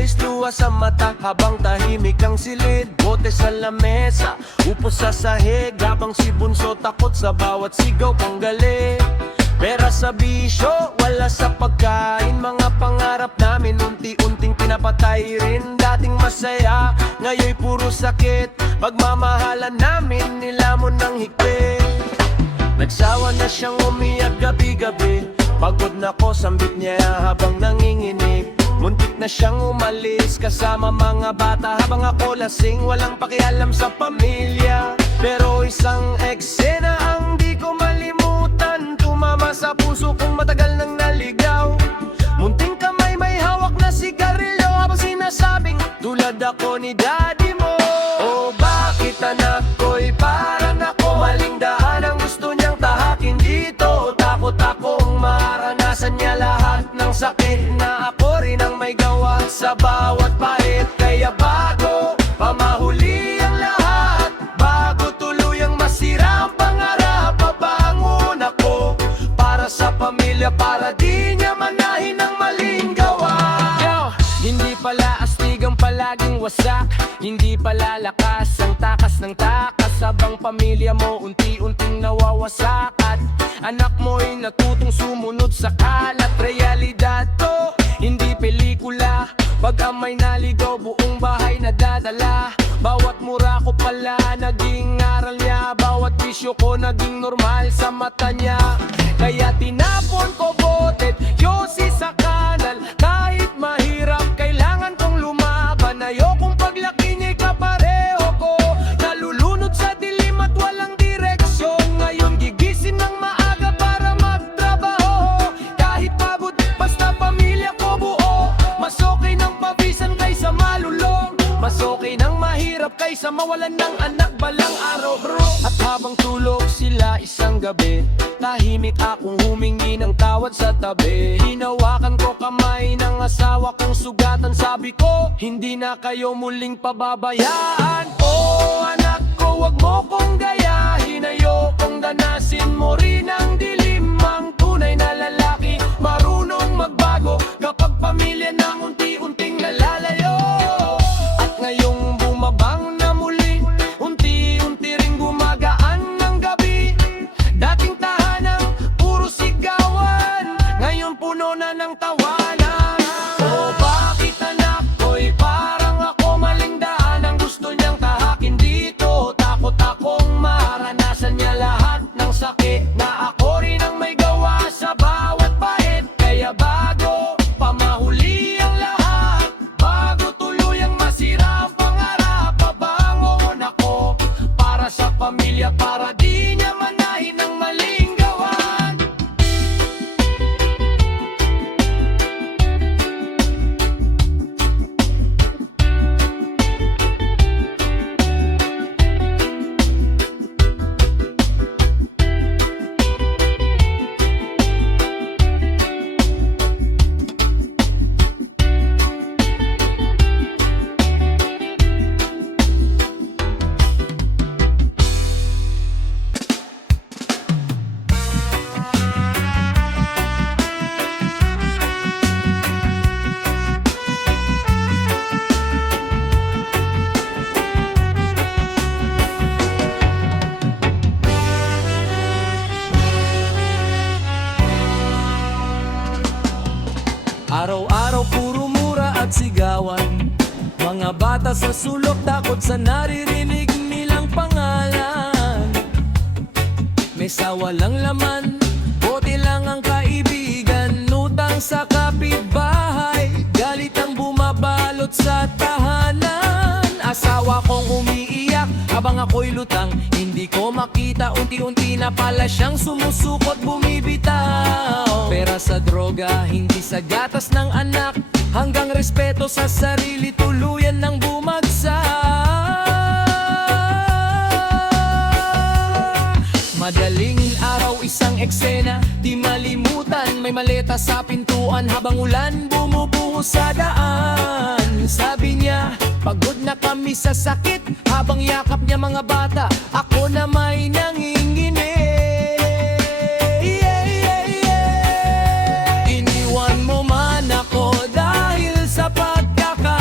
face, luha sa mata habang tahimik ang silid. Bote sa lamesa, upo sa sahig, habang si Bunso takot sa bawat sigaw pang galit. Pera sa bisyo, wala sa pagkain. Mga pangarap namin unti-unting pinapatay rin. Dating masaya, ngayoy puro sakit. Pagmamahalan namin, nilamon ng higpit. Nagsawa na siyang umiyak gabi-gabi. Pagod na ko, sambit niya habang nanginginig. Muntik na siyang umalis kasama mga bata, habang ako lasing, walang pakialam sa pamilya. Pero isang eksena ang di ko malimutan, tumama sa puso kong matagal nang naligaw. Munting kamay may hawak na sigarilyo, habang sinasabing tulad ako ni daddy mo. Oh, bakit anak ko'y parang ako, maling daan ang gusto niyang tahakin dito. Takot akong maranasan niya lahat ng sakit, na ako rin ang may gawa sa bawat pait. Kaya bago pamahuli ang lahat, bago tuluyang masira ang pangarap, babangon ako para sa pamilya, para di niya manahin ang maling gawa. Hindi pala astig ang palaging wasak, hindi pala lakas ang takas ng takas, habang pamilya mo unti-unting nawawasak. At anak mo'y natutong sumunod sa kalat. Realidad to, hindi pelikula. Pag amay naligaw, buong bahay nadadala. Bawat mura ko pala naging aral niya, bawat bisyo ko naging normal sa mata niya. Kaya tinapon ko botet, yosi sa kanal. Kahit mahirap, kailangan kong lumaban. Ayokong paglaki niya'y kapareho ko, nalulunod sa dilim at walang direksyon. Ngayon gigising ng maaga para magtrabaho. Kahit pagod, basta pamilya ko buo. Mas okay nang pabisan kaysa malulong, mas okay nang mahirap kaysa mawalan ng anak balang araw, bro. At habang tulog sila isang gabi, tahimik akong humingi ng tawad sa tabi. Hinawakan ko kamay ng asawa kong sugatan, sabi ko, hindi na kayo muling pababayaan. Oh anak ko, wag mo kong gayahin, ayokong danasin mo rin ang dilim. Ang tunay na lalaki, marunong magbago kapag pamilya nang unti-unting nalalayo. At ngayong bumabang na muli, unti-unti ring gumagaan ng gabi. Dating tahanang puro sigawan, ngayon puno na ng tawanan. Oh, bakit anak ko'y parang ako, maling daan ang gusto niyang tahakin dito. Takot akong maranasan niya lahat ng sakit, na ako rin ang may gawa sa bawat pait. Kaya bago pamahuli ang lahat, bago tuluyang masira ang pangarap, babangon ako para sa pamilya, para di niya manahin ang maling gawan. Araw-araw puro mura at sigawan, mga bata sa sulok takot sa naririnig nilang pangalan. May sawa lang laman, bote lang ang kaibigan. Utang sa kapitbahay, galit ang bumabalot sa tahanan. Asawa kong umiiyak habang ako'y lutang, hindi ko makita, unti-unti na pala siyang sumusukot, bumibitaw. Pera sa droga, hindi sa gatas ng anak, hanggang respeto sa sarili tuluyan ng bumagsak. Madaling araw, isang eksena, di malimutan. May maleta sa pintuan habang ulan bumubuhos sa daan. Sabi niya, pagod na kami sa sakit, habang yakap niya mga bata, ako na may nanginginig. Iniwan mo man ako dahil sa pagkakataon.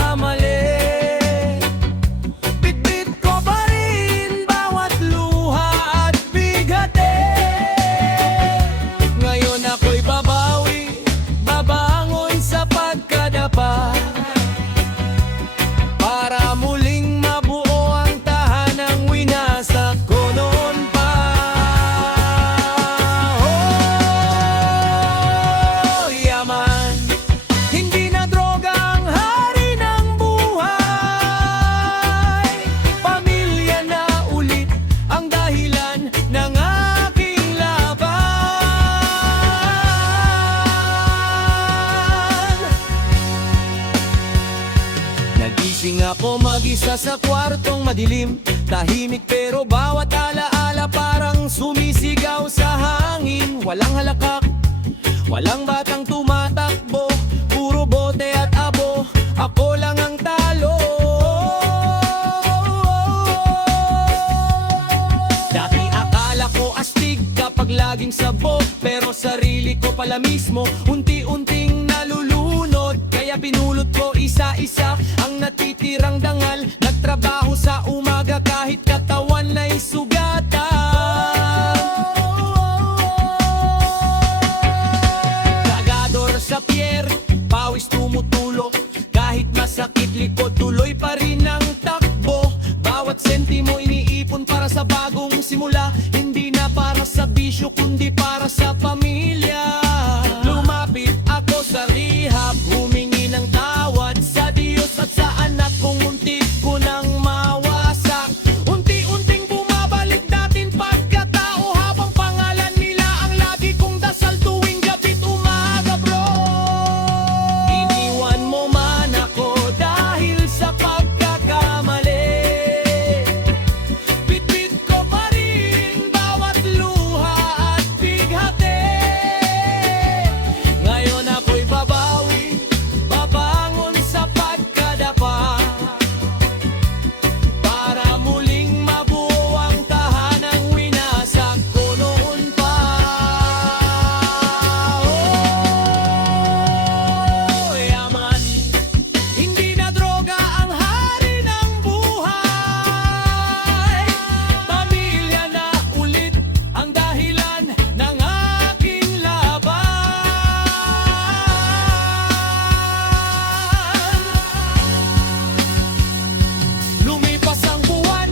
Gising ako mag-isa sa kwartong madilim, tahimik pero bawat alaala parang sumisigaw sa hangin. Walang halakak, walang batang tumatakbo, puro bote at abo, ako lang ang talo. Dati akala ko astig kapag laging sabog, pero sarili ko pala mismo unti-unting nalulunod. Kaya pinulot ko isa-isa ang natitirang dangal, nagtrabaho sa umaga kahit katawan na'y sugatan. Kagador sa pier, pawis tumutulo, kahit masakit likod tuloy pa rin ang takbo. Bawat sentimo iniipon para sa bagong simula, hindi na para sa bisyo kundi para sa pamilya. Lumapit ako sa rehab, humingi ng tawad sa Diyos at sa anak kong muntik ko nang mawasak. Unti-unting bumabalik dating pagkatao, habang pangalan nila ang lagi kong dasal tuwing gabi't umaga, bro. Iniwan mo man ako dahil sa pagkakamali, bitbit ko pa rin bawat luha at bighati. Ngayon ako'y babawi, babangon sa pagkadapa, para muling mabuo ang tahanang winasak ko noon pa. Oh, yaman, hindi na droga ang hari ng buhay. Pamilya na ulit ang dahilan ng aking laban. Lumipas ang buwan,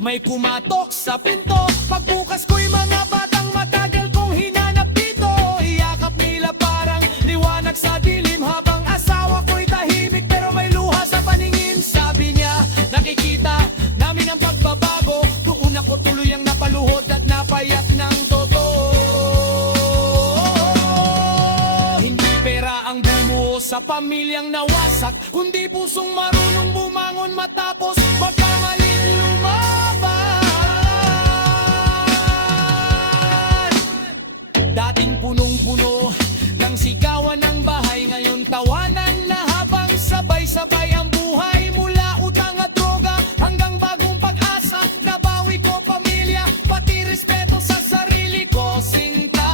may kumatok sa pinto. Pagbukas ko'y mga batang matagal kong hinanap dito. Iyakap nila parang liwanag sa dilim, habang asawa ko'y tahimik pero may luha sa paningin. Sabi niya, nakikita namin ang pagbabago. Doon ako tuluyang napaluhod at napayat ng totoo. Hindi pera ang bumuo sa pamilyang nawasak, kundi pusong marunong bumangon matapos magkamaling lumaban. Dating punong-puno ng sigawan ng bahay, ngayon tawanan na habang sabay-sabay ang buhay. Mula utang at droga hanggang bagong pag-asa, nabawi ko pamilya, pati respeto sa sarili ko, sinta.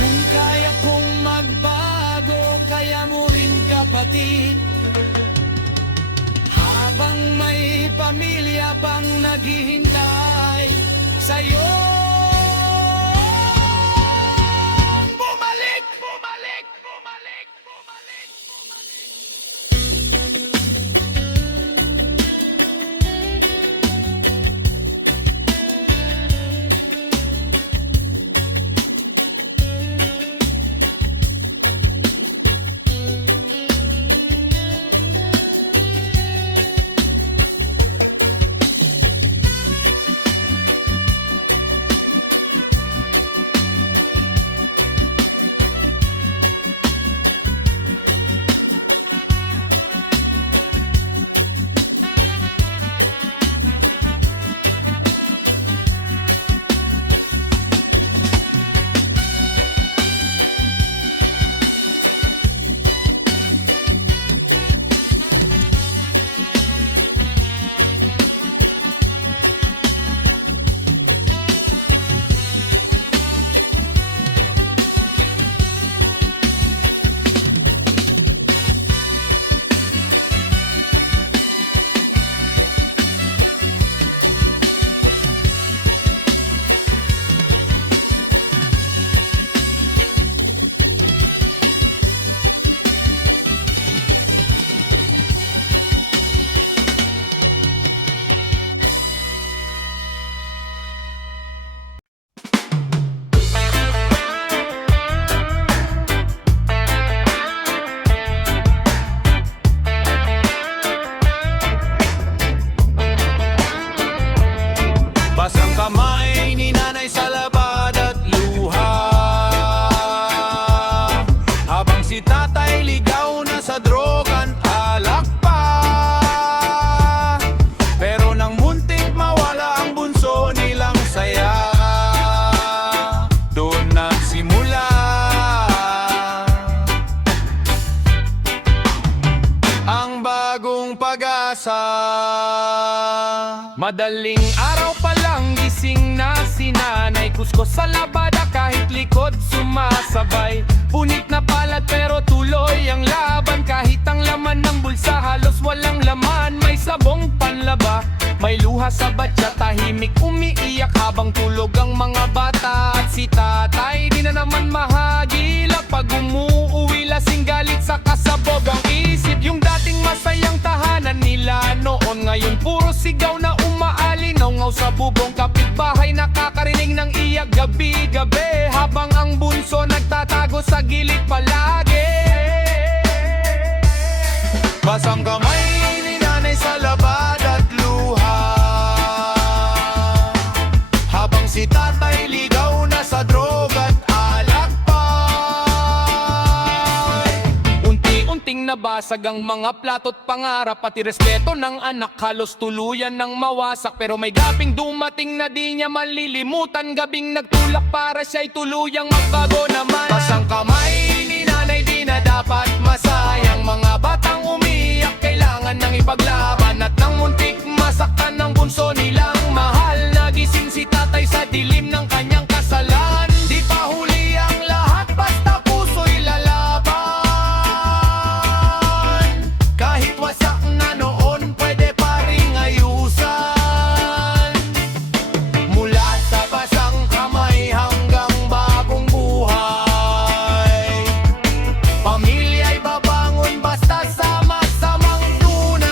Kung kaya kong magbago, kaya mo rin, kapatid. Habang may pamilya pang naghihintay sa'yo, bumalik, bumalik, bumalik, bumalik, bumalik. magsisimula. Ang bagong pag-asa. Madaling araw pa lang gising na si nanay, kuskos sa labada kahit likod sumasabay. Punit na palad pero tuloy ang laban, kahit ang laman ng bulsa halos walang laman. May sabong panlaba, may luha sa batya, tahimik umiiyak habang tulog ang mga bata. At si tatay di na naman mahagila, pag umuuwi lasing galit sa kasabog ang isip. Yung dating masayang tahanan nila noon, ngayon puro sigaw na umaalinaw sa bubong. Kapitbahay nakakarinig ng iyak gabi-gabi, habang ang bunso nagtatago sa gilid palagi. Basang kamay ni nanay sa labad at luha, habang si tatay ligaw na sa droga at alak pa. Unti-unting nabasag ang mga plato't pangarap, pati respeto ng anak halos tuluyan ng mawasak. Pero may gabing dumating na di niya malilimutan, gabing nagtulak para siya'y tuluyang magbago naman. Basang kamay ni nanay di na dapat masayang, mga batang umiyak kailangan ng ipaglaban. At nang muntik masaktan ng bunso nilang mahal, nagising si tatay sa dilim ng kanyang kasalan. Di pa huli ang lahat, basta puso'y lalaban. Kahit wasak na noon, pwede pa ring ayusan. Mula sa basang kamay hanggang bagong buhay, pamilya'y babangon basta sama-samang tunay.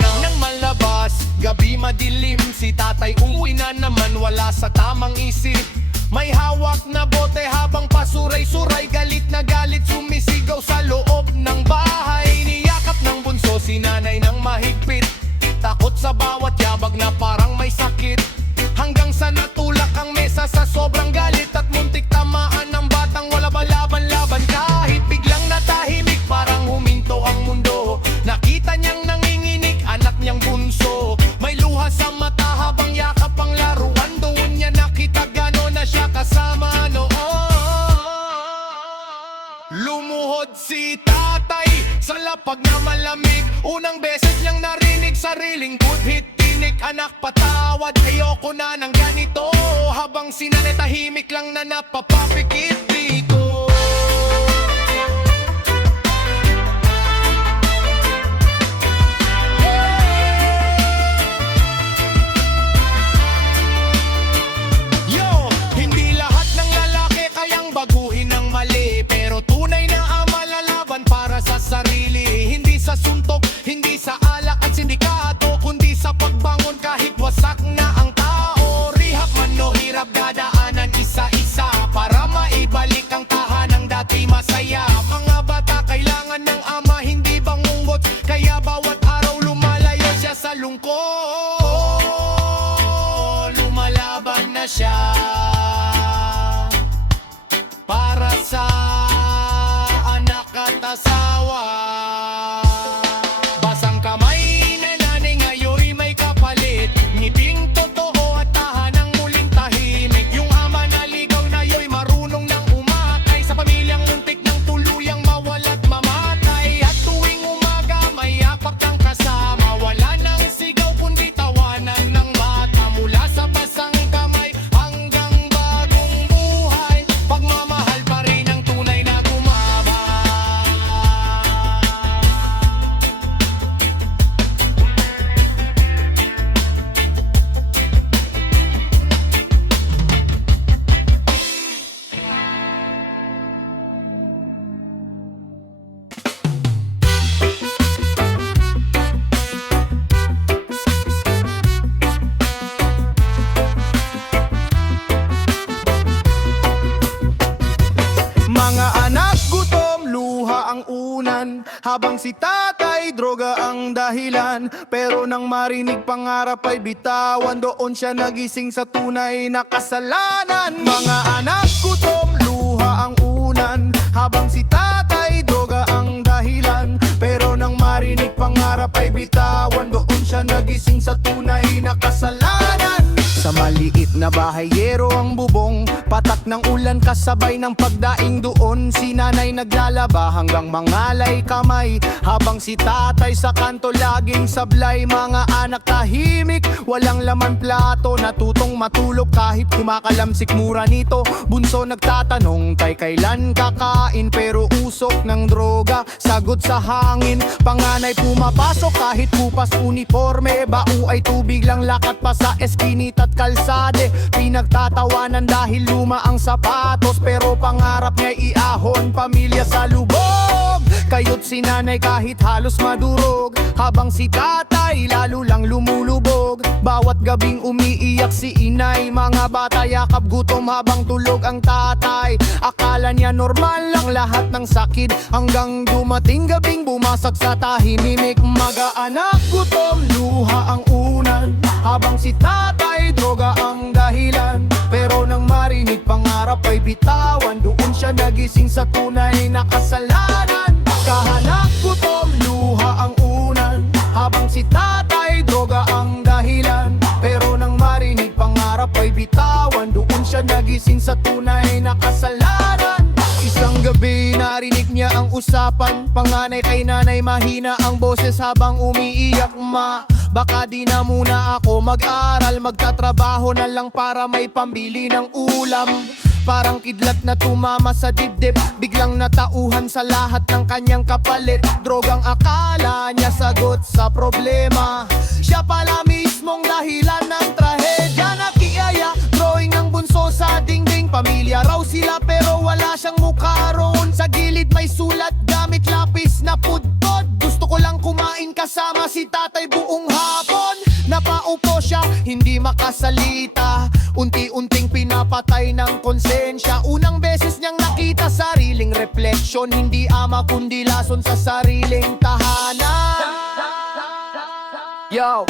Nang malabas, gabi madilim, si tatay umuwi na naman, wala sa tamang isip. May hawak na bote habang pasuray-suray, galit na galit sumisigaw sa loob ng bahay. Niyakap ng bunso si nanay ng mahigpit, takot sa bawat yabag na parang may sakit. Hanggang sa natulak ang mesa sa sobrang galit, at muntik tamaan ng batang wala ba laban-laban. Kahit biglang natahimik, parang huminto ang mundo. Nakita niyang nanginginig anak niyang bunso, may luha sa mata habang yakap ang laruan. Doon niya nakita gano'n na siya kasama noon. Lumuhod si tatay sa lapag na malamig, unang beses niyang narinig sariling budhit. Tinik, anak patawad, ayoko na ng ganito. Habang si nanay tahimik lang na napapapikit dito. Yo, hindi lahat ng lalaki kayang baguhin ng mali, pero tunay na ama lalaban para sa sarili. Hindi sa suntok, hindi sa alak at sindikato, kundi sa pagbangon kahit wasak na ang tao. Rihap man o hirap, dadaanan isa-isa para maibalik ang tahanang dati masaya. Mga bata kailangan ng ama, hindi bangungot, kaya bawat araw lumalayo siya sa lungkot. Lumalaban na siya para sa anak at asawa. Basang kamay na nanay ngayon may kapalit, ngiping totoo at tahanang muling tahimik. Yung ama na ligaw na yo'y marunong nang umatay sa pamilyang muntik ng tuluyang mawala't mamatay. At tuwing umaga may apak ng kasama, wala nang sigaw kundi tawanan ng bata. Mula sa basang kamay hanggang bagong buhay, pagmamahal pa rin ang tunay na gumabay. Mga anak gutom, luha ang unan, habang si tatay droga ang dahilan. Pero nang marinig pangarap ay bitawan, doon siya nagising sa tunay na kasalanan. Mga anak gutom, luha ang unan, habang si tatay droga ang dahilan. Pero nang marinig pangarap ay bitawan, doon siya nagising sa tunay na kasalanan. Sa maliit na bahayero ang bubong, patak ng ulan kasabay ng pagdaing doon. Si nanay naglalaba hanggang mangalay kamay, habang si tatay sa kanto laging sablay. Mga anak tahimik, walang laman plato, natutong matulog kahit kumakalamsik mura nito. Bunso nagtatanong, tay kailan kakain? Pero usok ng droga, sagot sa hangin. Panganay pumapasok kahit kupas uniforme, bau ay tubig lang lakat pa sa eskinita't kalsade. Pinagtatawanan dahil luma ang sapatos, pero pangarap niya iahon pamilya sa lubog. Kayo't si nanay kahit halos madurog, habang si tatay lalo lang lumulubog. Bawat gabing umiiyak si inay, mga bata yakap gutom habang tulog ang tatay. Akala niya normal lang lahat ng sakit, hanggang dumating gabing bumasag sa tahimik. Mag-aanak gutom, luha ang unan, habang si tatay droga ang dahilan. Pero nang marinig pangarap ay bitawan, doon siya nagising sa tunay na kasalanan. Kahanap gutom, luha ang unan, habang si tatay droga ang dahilan. Pero nang marinig pangarap ay bitawan, doon siya nagising sa tunay na kasalanan. Isang gabi narinig niya ang usapan, panganay kay nanay mahina ang boses habang umiiyak. Baka di na muna ako mag-aral, magtatrabaho na lang para may pambili ng ulam. Parang kidlat na tumama sa dibdib, biglang natauhan sa lahat ng kanyang kapalit. Drogang akala niya sagot sa problema, siya pala mismong dahilan ng trahedya. Nakiyaya, drawing ng bunso sa dingding, pamilya raw sila pero wala siyang mukha roon. Sa gilid may sulat gamit lapis na pudpod, gusto ko lang kumain kasama si tatay buong hapon. Napaupo siya, hindi makasalita, unti-unting pinapatay ng konsensya. Unang beses niyang nakita sariling refleksyon, hindi ama kundi lason sa sariling tahanan. Yo!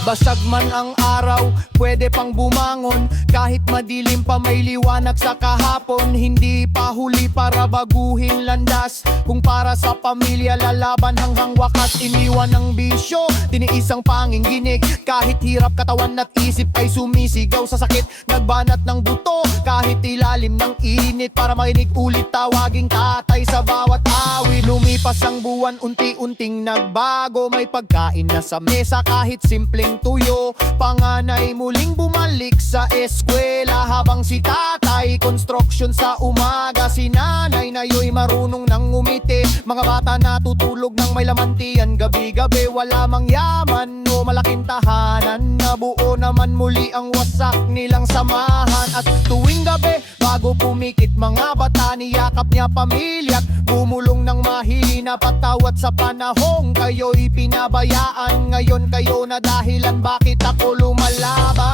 Basag man ang araw, pwede pang bumangon, kahit madilim pa may liwanag sa kahapon. Hindi pa huli para baguhin landas, kung para sa pamilya lalaban hanggang wakas. Iniwan ng bisyo, tiniisang panginginig, kahit hirap katawan at isip ay sumisigaw sa sakit. Nagbanat ng buto, kahit ilalim ng init, para makinig ulit tawaging tatay sa bawat awit. Lumipas ang buwan, unti-unting nagbago, may pagkain na sa mesa kahit simpleng tuyo. Panganay muling bumalik sa eskwela, habang si tatay construction sa umaga. Si nanay na yo'y marunong nang ngumiti, mga bata natutulog ng may lamantian. Gabi-gabi wala mang yaman o malaking tahanan, nabuo naman muli ang wasak nilang samahan. At tuwing gabi bago pumikit mga bata, niyakap niya pamilya't bumulong ng mahina. Patawat sa panahong kayo'y pinabayaan, ngayon kayo na dahilan bakit ako lumalaban.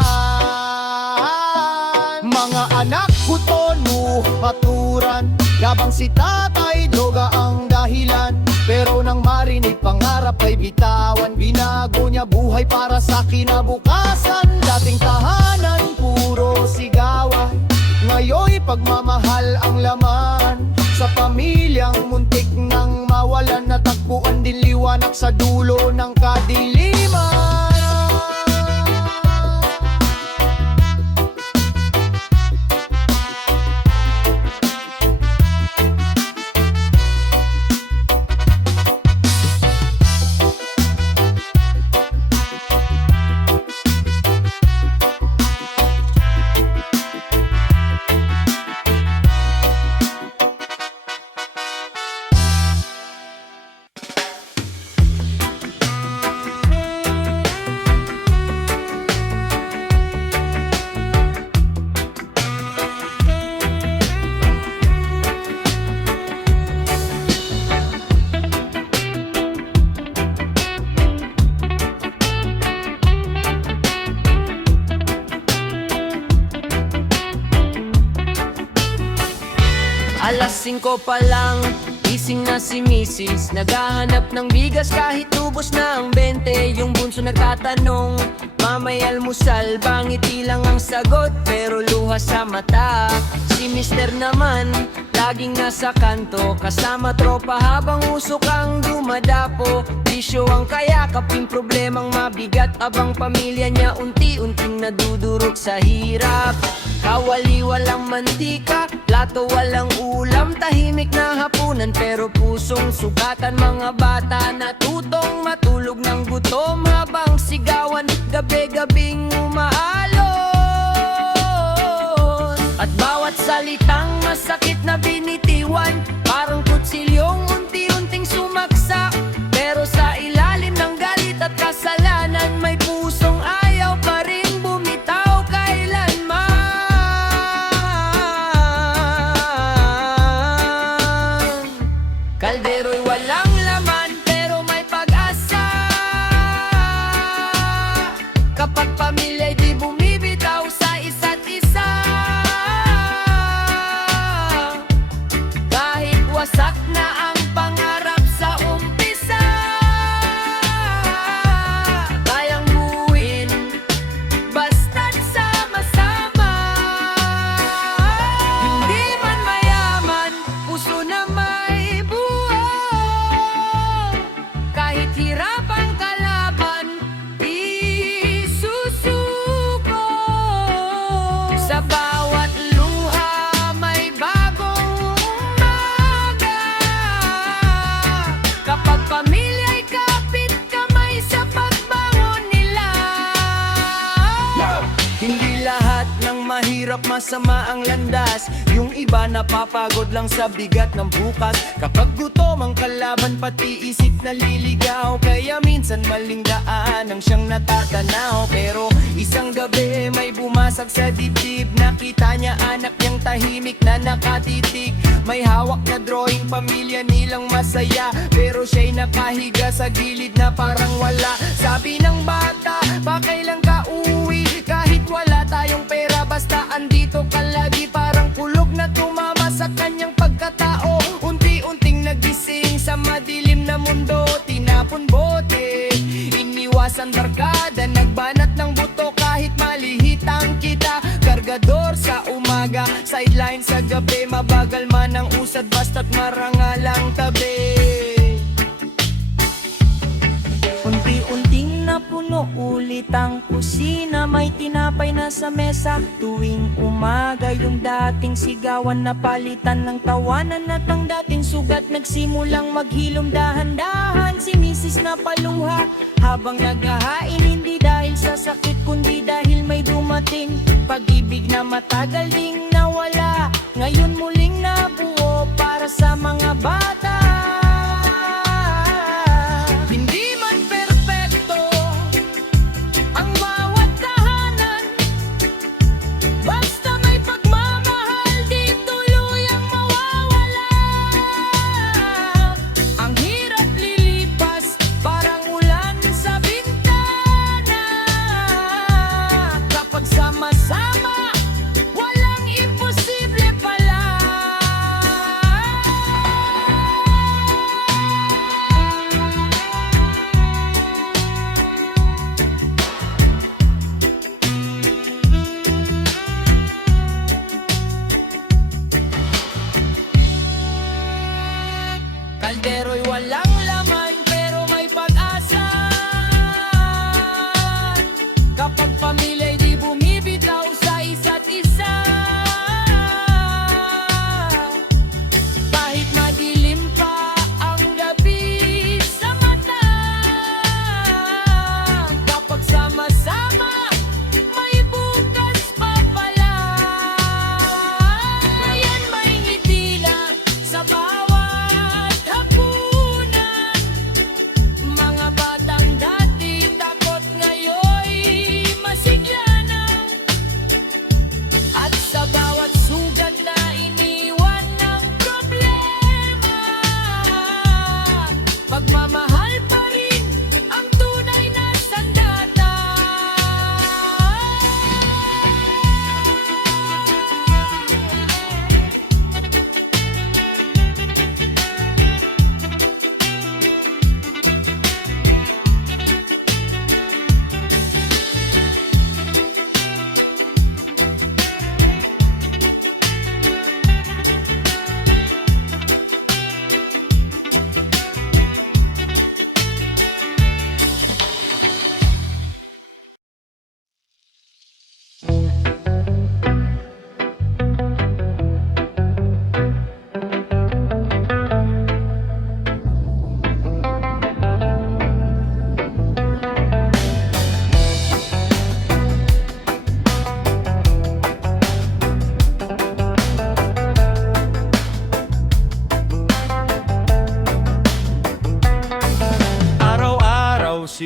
Mga anak kutono maturan, yabang si tatay droga ang dahilan. Pero nang marinig pangarap ay bitawan, binago niya buhay para sa kinabukasan. Dating tahanan puro sigawan, ngayon pagmamahal ang laman. Sa pamilyang muntik nang mawalan, natagpuan din liwanag sa dulo ng kadiliman. Alas 5 pa lang, Gising na si misis, naghahanap ng bigas kahit ubos na ang 20. Yung bunso nagtatanong, mamay almusal, bangiti lang ang sagot pero luha sa mata. Si mister naman, laging nasa kanto, kasama tropa habang usok ang dumadapo. Bisyo ang kayakaping problemang mabigat, abang pamilya niya unti-unting nadudurog sa hirap. Kawali walang mantika, plato walang ulam, tahimik na hapunan pero pusong sugatan. Mga bata natutong matulog ng gutom habang sigawan gabi-gabing umaalon. At bawat salitang masakit na binitiwan, parang kutsilyong unti-unting sumaksak. Pero sa ilalim ng galit at kasalanan, may pusong ayaw pa rin bumitaw kailanman. Kaldero'y walang laman pero may pag-asa. Kapag pamilya'y di bumibitaw sa isa't isa, kahit wasak na ang pangarap sa umpisa, kayang buuin basta't sama-sama. Hindi man mayaman, puso na may buo. Kahit hirap ang kalaban, isusuko. Sa bawat luha may bagong umaga. Kapag pamilya'y kapit kamay sa pagbangon nila. Hindi lahat ng mahirap masama ang landas. Yung iba napapagod lang sa bigat ng bukas. Kapag gutom ang kalaban, pati isip naliligaw. Kaya minsan maling daan ang siyang natatanaw. Pero isang gabi may bumasag sa dibdib. Nakita niya anak niyang tahimik na nakatitig. May hawak na drawing, pamilya nilang masaya. Pero siya'y nakahiga sa gilid na parang wala. Sabi ng bata, pa kailan ka uwi? Kahit wala tayong pera, basta andito ka lagi. Parang kulog na tumama sa kanyang pagkatao. Unti-unting nagising sa madilim na mundo. Tinapon bote, iniwasan barkada, nagbanat ng buto kahit malihit ang kita. Kargador sa umaga, sideline sa gabi. Mabagal man ang usad, basta't marangal ang tabi. Unti-unting napuno ulit ang kusina. May tinapay na sa mesa tuwing umaga. Yung dating sigawan na palitan ng tawanan. At ang dating sugat nagsimulang maghilom dahan-dahan. Si misis na paluha habang naghahain. Hindi dahil sa sakit kundi dahil may dumating pag-ibig na matagal ding nawala. Ngayon muling nabuo para sa mga bata. Hindi man perpekto ang bawat tahanan, basta may pagmamahal di tuluyang mawawala. Ang hirap lilipas parang ulan sa bintana. Kapag sama-sama, walang ipon.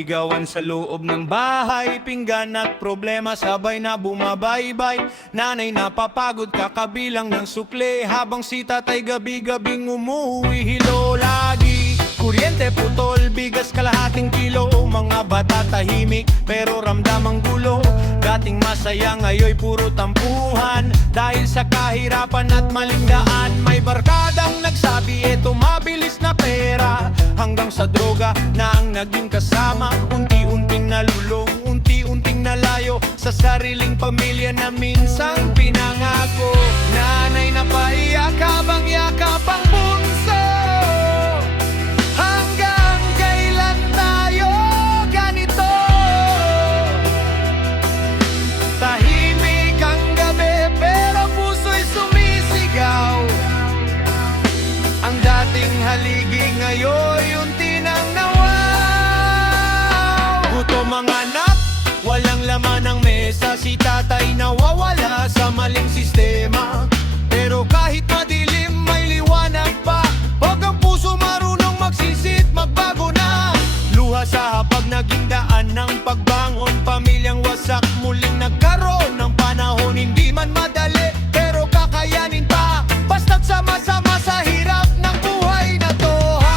sigawan sa loob ng bahay. Pinggan at problema sabay na bumabaybay. Nanay napapagod kakabilang ng sukle, habang si tatay gabi-gabing umuwi. Hilo lagi, kuryente putol, bigas kalahating kilo. Mga bata tahimik pero ramdam ang gulo. Dating masaya ngayoy puro tampuhan, dahil sa kahirapan at maling daan. May barkadang nagsabi eto mabilis na pera, hanggang sa droga na ang naging kasama. Unti-unting nalulong, unti-unting nalayo sa sariling pamilya na minsang pinangako. Nanay na paiyak habang yakap ang bunso. Hanggang kailan tayo ganito? Tahimik ang gabi pero puso'y sumisigaw. Ang dating haligi ngayon unti nang nawaw. Gutom mga anak, walang laman ang mesa. Si tatay nawawala sa maling sistema, pero kahit madilim may liwanag pa. Huwag ang puso marunong magsisit, magbago na. Luha sa hapag naging daan ng pagbangon. Pamilyang wasak muling nagkaroon ng panahon. Hindi man madali pero kakayanin pa, basta't sama-sama sa hirap ng buhay na to, ha?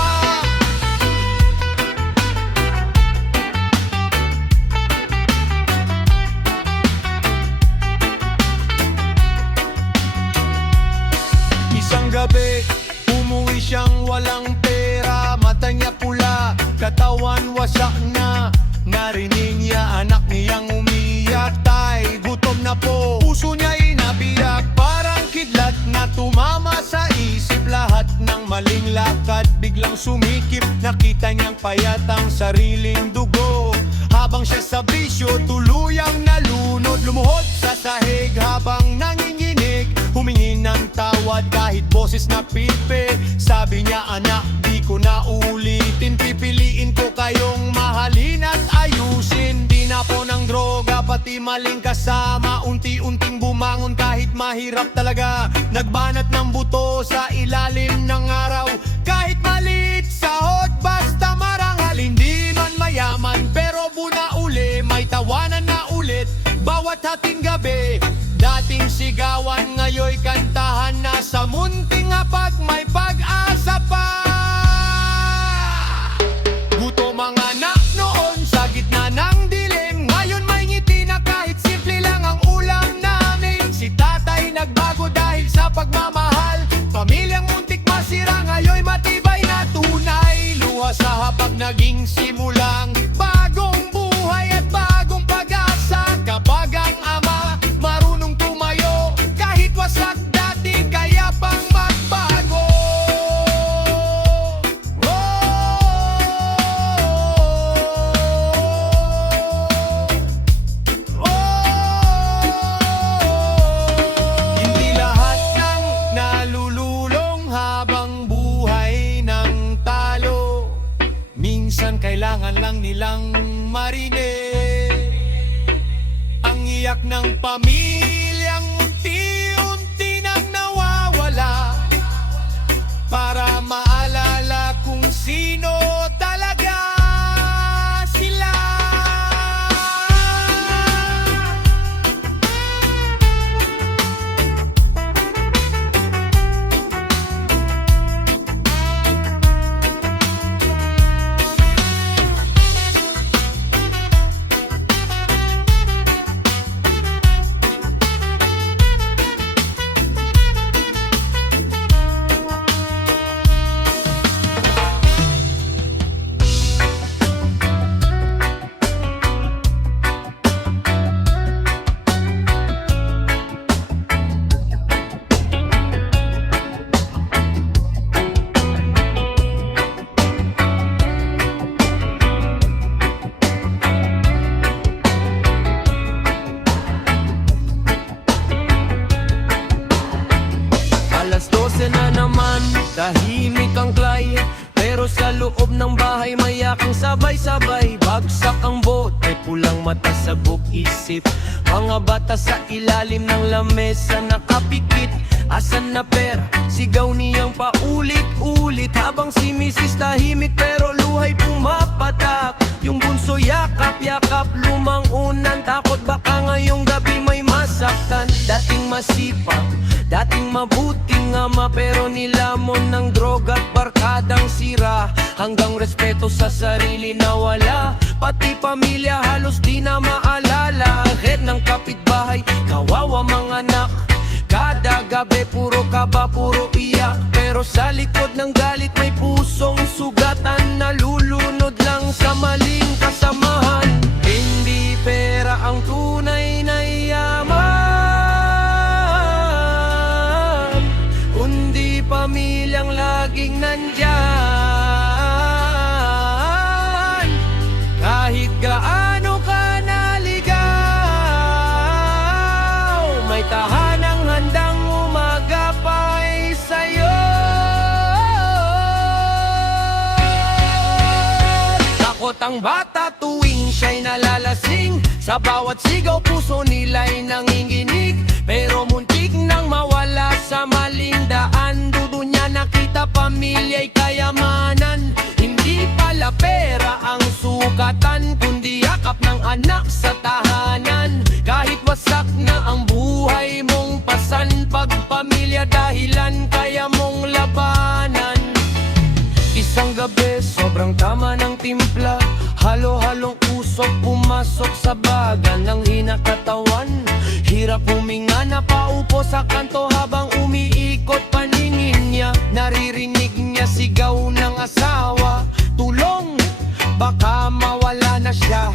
Isang gabi, umuwi siyang walang pera. Mata niya pula, katawan wasak na. Narinig niya anak niyang umiyak. Tay, gutom na po, puso niya inabiyak. Parang kidlat na tumama sa isip. Lahat ng maling lakad biglang sumikip. Nakita niyang payat ang sariling dugo. Habang siya sa bisyo, tuluyang nalunod. Lumuhod sa sahig habang nanginginig. Humingi ng tawad kahit boses na pipe. Sabi niya, anak, di ko na ulitin. Pipiliin ko kayong mahalin at ayusin. Di na po ng droga, pati maling kasama. Unti-unting bumangon kahit mahirap talaga. Nagbanat ng buto sa ilalim ng araw. Kahit maliit sahod, basta marangal. Hindi man mayaman, pero buna uli. May tawanan na ulit bawat hating gabi. Dating sigawan, ngayoy kantahan na. Sa munting hapag may pag-asa pa. Gutom mga anak noon sa gitna ng dilim. Ngayon may ngiti na kahit simple lang ang ulam namin. Si tatay nagbago dahil sa pagmamahal. Pamilyang muntik masira, ngayoy matibay na tunay. Luha sa hapag naging simulang bagong buhay at bagong pag-asa. Kapag ang ama marunong tumayo, kahit wasak dati kaya pang magbago. Hindi lahat ng nalululong habang buhay ng talo. Minsan kailangan lang nilang marinig ang iyak ng pamilyang unti-unti nang nawawala, para maalala kung sino talaga sila. Alas 12 na naman, tahimik ang client. Pero sa loob ng bahay mayakang sabay-sabay. Bagsak ang bote, pulang mata sabog isip. Mga bata sa ilalim ng lamesa nakapikit. Asan na pera? Sigaw niyang paulit-ulit. Habang si Mrs. tahimik pero luhay pumapatak. Yung bunso yakap-yakap, lumang unan. Takot baka ngayong gabi may masaktan. Dating masipag, dating mabuting ama, pero nilamon ng droga at barkadang sira. Hanggang respeto sa sarili nawala, pati pamilya halos di na maalala. Ang head ng kapitbahay, kawawa mga anak. Kada gabi puro kaba, puro iyak. Pero sa likod ng galit may pusong sugatan. Nalulunod lang sa maling kasamahan. Hindi pera ang tunay na yaman, kundi pamilyang laging nandyan. Kahit gaano ka naligaw, may tahanang handang umagapay sa'yo. Takot ang bata tuwing siya'y nalalasing. Sa bawat sigaw puso nila'y nanginginig. Pero muntik nang mawala sa maling daan. Dudo niya nakita pamilya'y kayamanan. Hindi pala pera ang sukatan, kundi yakap ng anak sa tahanan. Kahit wasak na ang buhay mong pasan, pag pamilya dahilan kaya mong labanan. Isang gabi, sobrang tama ng timpla. Halo-halong usok, pumasok sa baga ng hinakatawan. Hirap huminga, napaupo sa kanto habang umiikot paningin niya. Naririnig niya sigaw ng asawa, tulong, baka mawala na siya.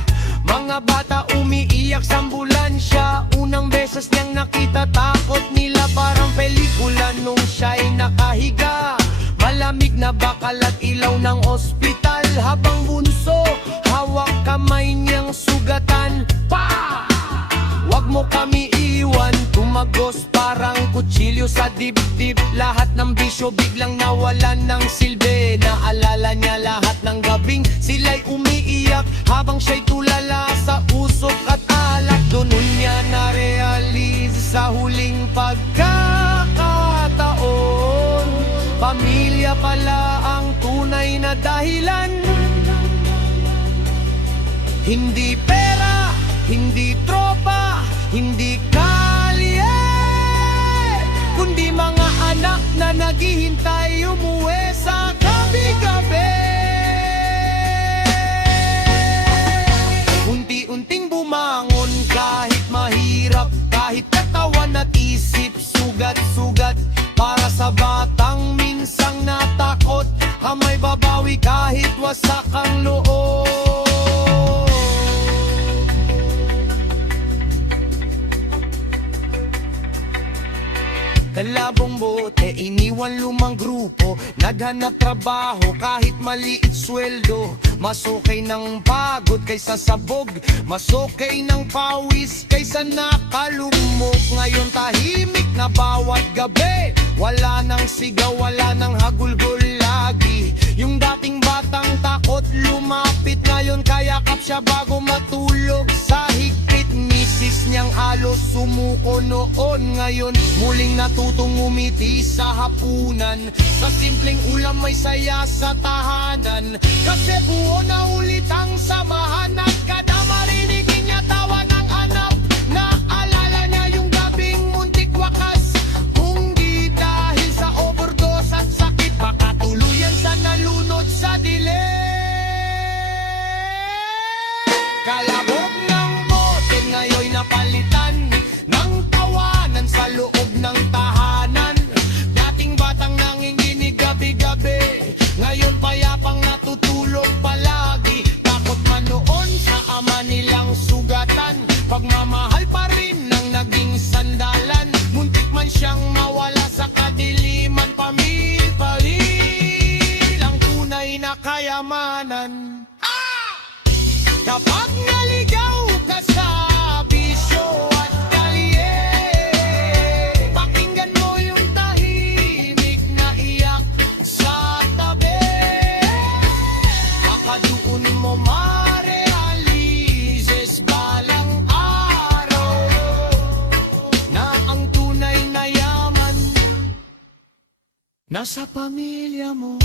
Mga bata umiiyak sa ambulansya. Unang beses niyang nakita, takot nila parang pelikula nung siya'y nakahiga. Malamig na bakal at ilaw ng ospital, habang bunso hawak kamay niyang sugatan. Pa! Wag mo kami iwan, tumagos parang kutsilyo sa dibdib. Lahat ng bisyo biglang nawalan ng silbi. Naalala niya lahat ng gabing sila'y umiiyak, habang siya'y tulala sa usok at alak. Doon niya na-realize sa huling pagkakataon, pamilya pala ang tunay na dahilan. Hindi pera, hindi tropa, hindi kalye, kundi mga anak na naghihintay umuwi sa gabi-gabi. Unti-unting bumangon kahit mahirap, kahit katawan at isip sugat-sugat. Para sa batang minsang natakot, may babawi kahit wasak ang loob. Kalabong bote, iniwan lumang grupo. Naghanap trabaho kahit maliit sweldo. Masukay ng pagod kaysa sabog, masukay ng pawis kaysa nakalumok. Ngayon tahimik na bawat gabi, wala nang sigaw, wala nang hagulgol lagi. Yung dating batang takot lumapit, ngayon kayakap siya bago matulog sa higpit. Misis niyang halos sumuko noon, ngayon muling natutong umiti sa hapunan. Sa simpleng ulam may saya sa tahanan, kasi buo na ulit ang samahan. At kada marinig niya tawa ng anak, naalala niya yung gabing muntik wakas. Kung di dahil sa overdose at sakit, baka tuluyan sa nalunod sa dilim. Kalabog ng bote ngayon napalitan ng tawanan sa loob ng tahanan. Dating batang nanginginig gabi-gabi, ngayon payapang natutulog palagi. Takot man noon sa ama nilang sugatan, pagmamahal pa rin ang naging sandalan. Muntik man siyang mawala sa kadiliman, pamil-palil ang tunay na kayamanan. Kapag naligaw ka sa bisyo at kalye, pakinggan mo yung tahimik na iyak sa tabi. Baka doon mo ma-realizes balang araw na ang tunay na yaman nasa pamilya mo.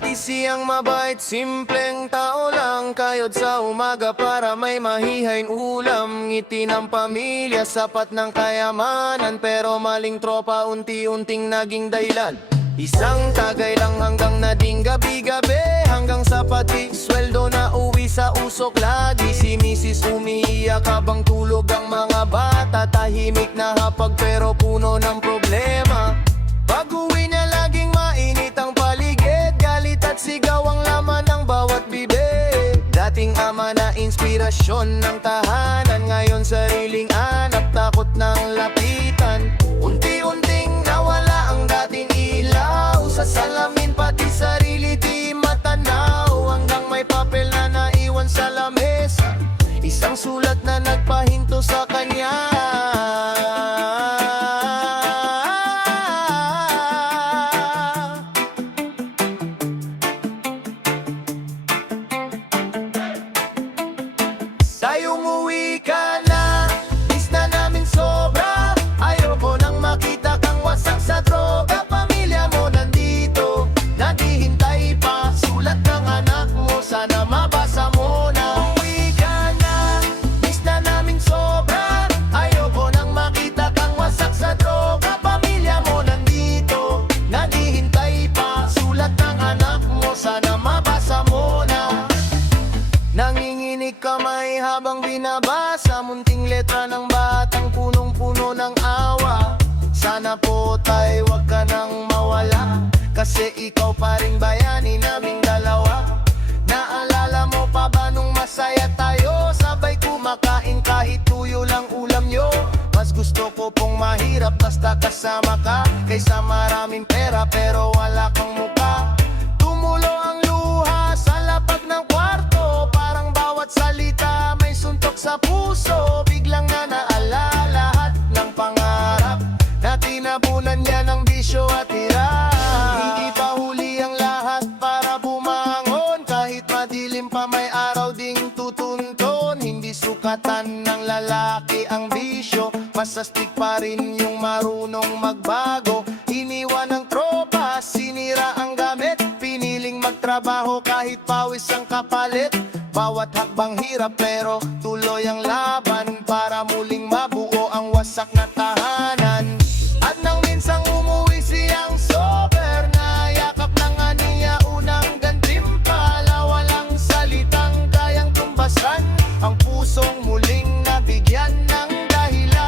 Dati siyang mabait, simpleng tao lang, kayod sa umaga para may mahihain ulam. Ngiti ng pamilya, sapat ng kayamanan, pero maling tropa unti-unting naging dahilan. Isang tagay lang hanggang nading gabi-gabi, hanggang sa pati sweldo na uwi sa usok lagi. Si misis umiiyak habang tulog ang mga bata, tahimik na hapag pero puno ng problema. Pag-uwi niya laging mainit ang paligid, galit at sigaw ang laman ng bawat bibig. Dating ama na inspirasyon ng tahanan, ngayon sariling anak, takot ng lapitan. Unti-unting nawala ang dating ilaw, sa salamin pati sarili di matanaw. Hanggang may papel na naiwan sa lamesa, isang sulat na nagpahinto sa kanya. Tayo umuwi ka na, miss na namin sobra. Ayoko nang makita kang wasak sa droga. Pamilya mo nandito, naghihintay pa. Sulat ng anak mo, sana mabasa mo na. Umuwi ka na, miss na namin sobra. Ayoko nang makita kang wasak sa droga. Pamilya mo nandito, naghihintay pa. Sulat ng anak mo, sana mabasa mo na. Nanginginig kamay habang binabasa, munting letra ng batang punong-puno ng awa. Sana po tay wag ka nang mawala, kasi ikaw pa ring bayani naming dalawa. Naalala mo pa ba nung masaya tayo, sabay kumakain kahit tuyo lang ulam nyo? Mas gusto ko pong mahirap basta kasama ka, kaysa maraming pera pero wala kang muka. Tumulo ang luha sa lapag ng kwarto, parang bawat salita may suntok sa puso. Biglang na naalala lahat ng pangarap na tinabunan niya ng bisyo at hirap. Hindi pa huli ang lahat para bumangon, kahit madilim pa may araw ding tutunton. Hindi sukatan ng lalaki ang bisyo, masastig pa rin yung marunong magbago. Iniwan ng tropa, sinira ang gamit, piniling magtrabaho kahit pawis ang kapalit. Bawat hakbang hirap pero tuloy ang laban, para muling mabuo ang wasak na tahanan. At nang minsang umuwi siyang sober, na yakap ng aniya unang gantimpala. Walang salitang kayang tumbasan ang pusong muling nabigyan ng dahilan.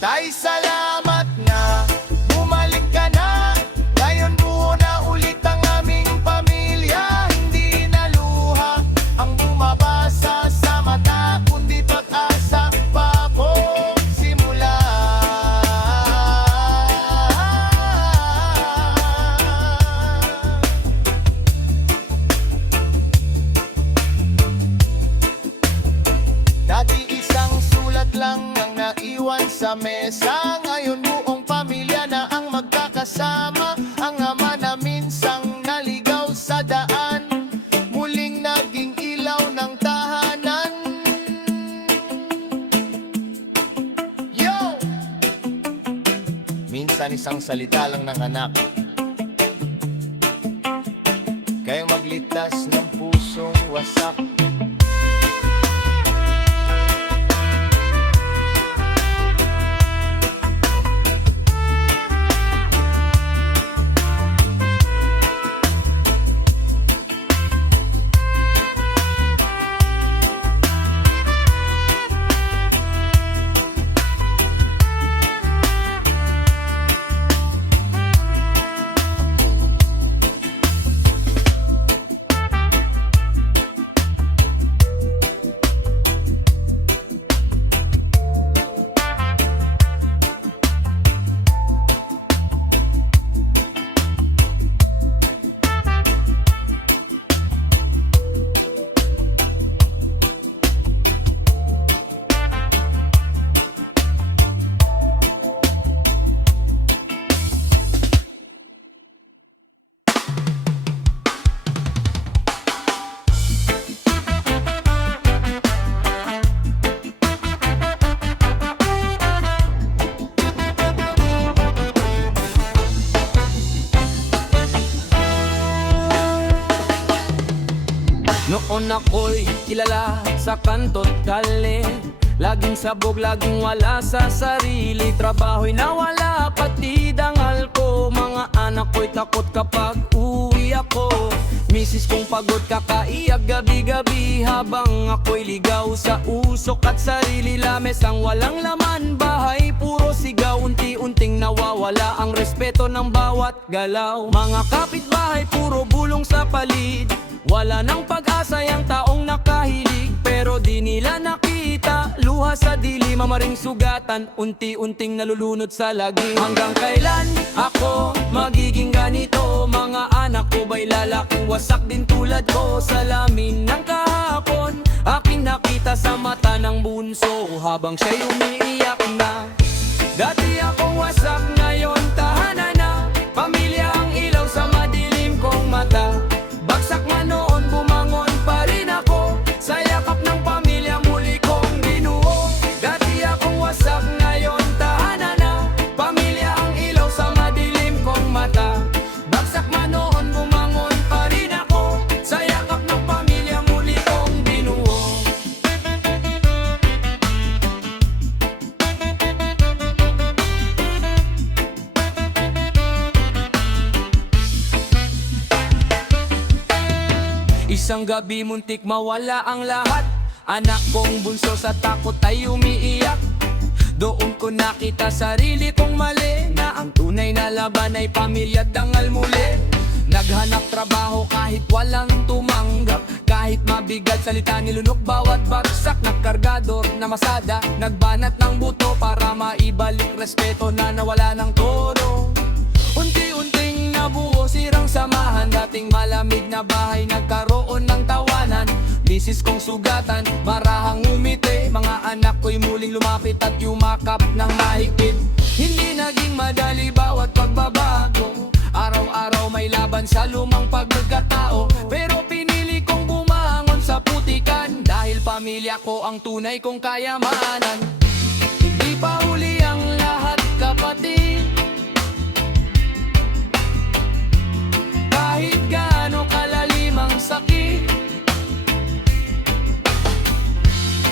Tay, salamat na bumalik ka na. Ngayon buo na ulit ang aming pamilya. Hindi na luha ang bumabasa sa mata, kundi pag-asa pa po simula. Dati isang sulat lang ang naiwan sa mesa, ngayon buong pamilya na ang magkakasama. Ang ama na minsang naligaw sa daan, muling naging ilaw ng tahanan. Yo! Minsan isang salita lang ng anak, kayang maglitas ng pusong wasak. Noon ako'y kilala sa kanto't kalye, laging sabog, laging wala sa sarili. Trabaho'y nawala, pati dangal ko. Mga anak ko'y takot kapag uwi ako. Misis kong pagod, kakaiyak gabi-gabi, habang ako'y ligaw sa usok at sarili. Lames ang walang laman, bahay puro sigaw. Unti-unting nawawala ang respeto ng bawat galaw. Mga kapitbahay puro bulong sa palid, wala nang pag-asa yung taong nakahilig. Pero di nila nakita, luha sa dilim, mamaring sugatan, unti-unting nalulunod sa lagi. Hanggang kailan ako magiging ganito? Mga anak ko ba'y lalaking wasak din tulad ko? Salamin ng kahapon, aking nakita sa mata ng bunso, habang siya'y umiiyak na. Dati akong wasak, ngayon tahanan na. Pamilya ang ilaw sa madilim kong mata. Bagsak man noon, bumangon pa rin ako. Sa yakap ng pamilya muli kong binuo. Dati akong wasak, ngayon tahanan na. Pamilya ang ilaw sa madilim kong mata. Bagsak man noon, bumangon pa rin ako. Sa yakap ng pamilya muli kong binuo. Isang gabi muntik mawala ang lahat. Anak kong bunso sa takot ay umiiyak. Doon ko nakita sarili kong mali, na ang tunay na laban ay pamilya at dangal muli. Naghanap trabaho kahit walang tumanggap, kahit mabigat salita nilunok bawat bagsak. Nagkargador na masada, nagbanat ng buto para maibalik respeto na nawala ng tono. Unti-unting nabuo sirang samahan, dating malamig na bahay nagkaroon ng tawanan. Misis kong sugatan, marahang umiti, mga anak ko'y muling lumapit at yumakap ng mahigpit. Hindi naging madali bawat pagbabago, araw-araw may laban sa lumang pagkatao. Pero pinili kong bumangon sa putikan, dahil pamilya ko ang tunay kong kayamanan. Hindi pa huli ang lahat, kapatid. Kahit gaano kalalim ang sakit,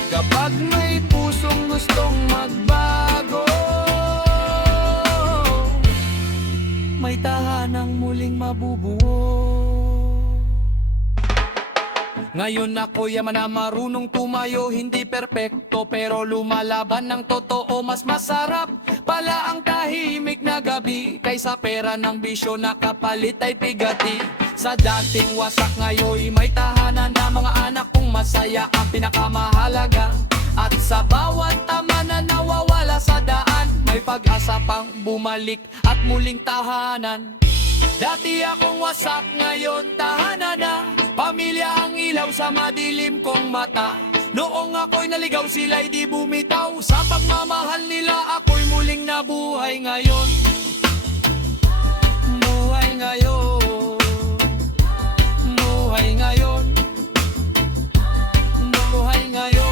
kapag may pusong gustong magbago, may tahanang muling mabubuo. Ngayon ako yaman na marunong tumayo, hindi perpekto pero lumalaban ng totoo. Mas masarap pala ang tahimik na gabi, kaysa pera ng bisyo na kapalit ay pigati. Sa dating wasak ngayon may tahanan na, mga anak kong masaya ang pinakamahalaga. At sa bawat tama na nawawala sa daan, may pag-asa pang bumalik at muling tahanan. Dati akong wasak, ngayon tahanan na. Pamilya ang ilaw sa madilim kong mata. Noong ako'y naligaw, sila'y di bumitaw. Sa pagmamahal nila ako'y muling nabuhay ngayon. Buhay ngayon. Buhay ngayon. Buhay ngayon.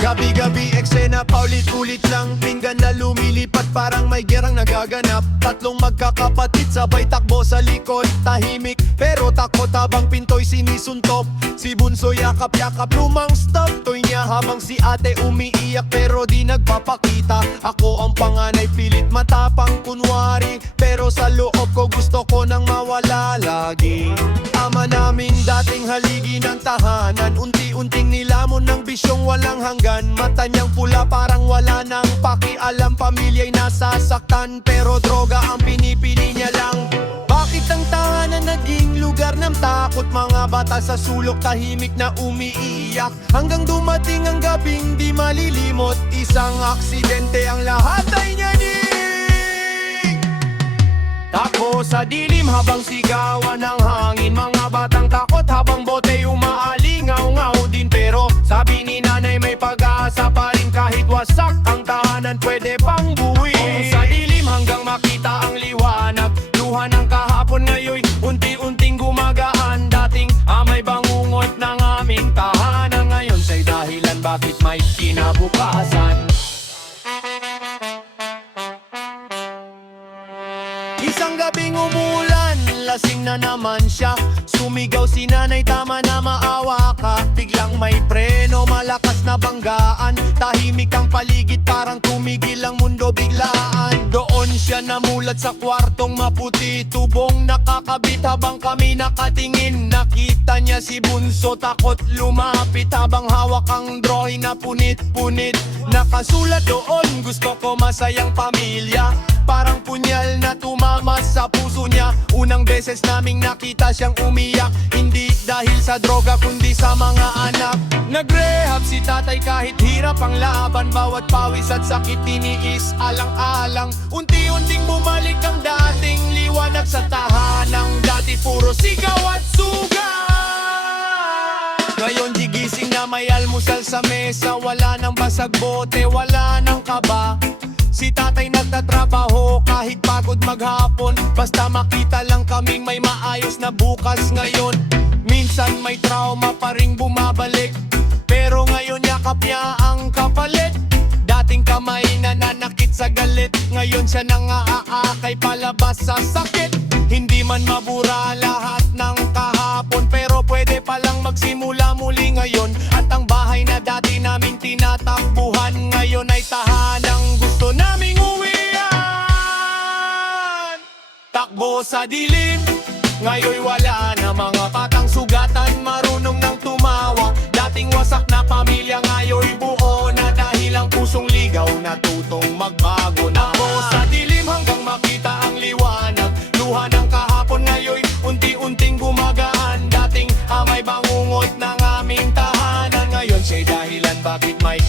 Gabi-gabi eksena, paulit-ulit lang. Pinggan na lumilipat, parang may gerang nagaganap. Tatlong magkakapatid, sabay takbo sa likod. Tahimik, pero takot habang pinto'y sinisuntok. Si bunso yakap-yakap, lumang stop toy niya, habang si ate umiiyak pero di nagpapakita. Ako ang panganay, pilit matapang kunwari, pero sa loob ko gusto ko nang mawala lagi. Ama namin dating haligi ng tahanan, unti-unting nilamon ng bisyong walang hanggan. Mata niyang pula, parang wala nang pakialam. Pamilya'y nasasaktan, pero droga ang pinipili niya lang. Bakit ang tahanan naging lugar ng takot, mga bata sa sulok tahimik na umiiyak. Hanggang dumating ang gabing di malilimot, isang aksidente ang lahat ay nyanig. Takbo sa dilim habang sigawan ng hangin, mga batang takot habang bote umaalingaw-ngaw din. Pero sabi ni nanay may pag-asa pa rin, kahit wasak ang tahanan pwede pang buuin. Sa dilim hanggang makita ang liwanag, luha ng kahapon ngayon unti-unting gumagaan. Dating amay bangungot ng aming tahanan, ngayon siya'y dahilan bakit may kinabukasan. Isang gabing umulan, lasing na naman siya. Sumigaw si nanay, tama na, maawa ka. Biglang may preno, malakas na banggaan. Tahimik ang paligid, parang tumigil ang mundo biglaan. Doon siya namulat sa kwartong maputi, tubong nakakabit habang kami nakatingin. Nakita niya si Bunso, takot lumapit habang hawak ang drawing na punit-punit. Nakasulat doon, gusto ko masayang pamilya. Parang punyal na tumama sa puso niya. Unang beses naming nakita siyang umiyak, hindi dahil sa droga kundi sa mga anak. Nag-rehab si tatay kahit hirap ang laban, bawat pawis at sakit tiniis alang-alang. Unti-unting bumalik ang dating liwanag sa tahanang dati puro sigaw at suga. Ngayon gigising na may almusal sa mesa, wala nang basag bote, wala nang kaba. Si tatay nagtatrabaho kahit pagod maghapon, basta makita lang kaming may maayos na bukas ngayon. Minsan may trauma pa ring bumabalik, pero ngayon yakap niya ang kapalit. Dating kamay na nanakit sa galit, ngayon siya nang aaakay palabas sa sakit. Hindi man mabura lahat ng kahapon, pero pwede palang magsimula muli ngayon. At ang bahay na dati naming tinatakbuhan, ngayon ay tahanang gusto naming uwian. Takbo sa dilim, ngayon wala na, mga batang sugatan, marunong nang tumawa. Dating wasak na pamilya, ngayon buo na, dahil ang pusong ligaw natutong magbago na. Takbo sa dilim hanggang makita ang liwanag, luha ng kahapon ngayon unti-unting gumagaan. Dating amay bangungot ng aming tahanan, ngayon siya'y dahilan bakit may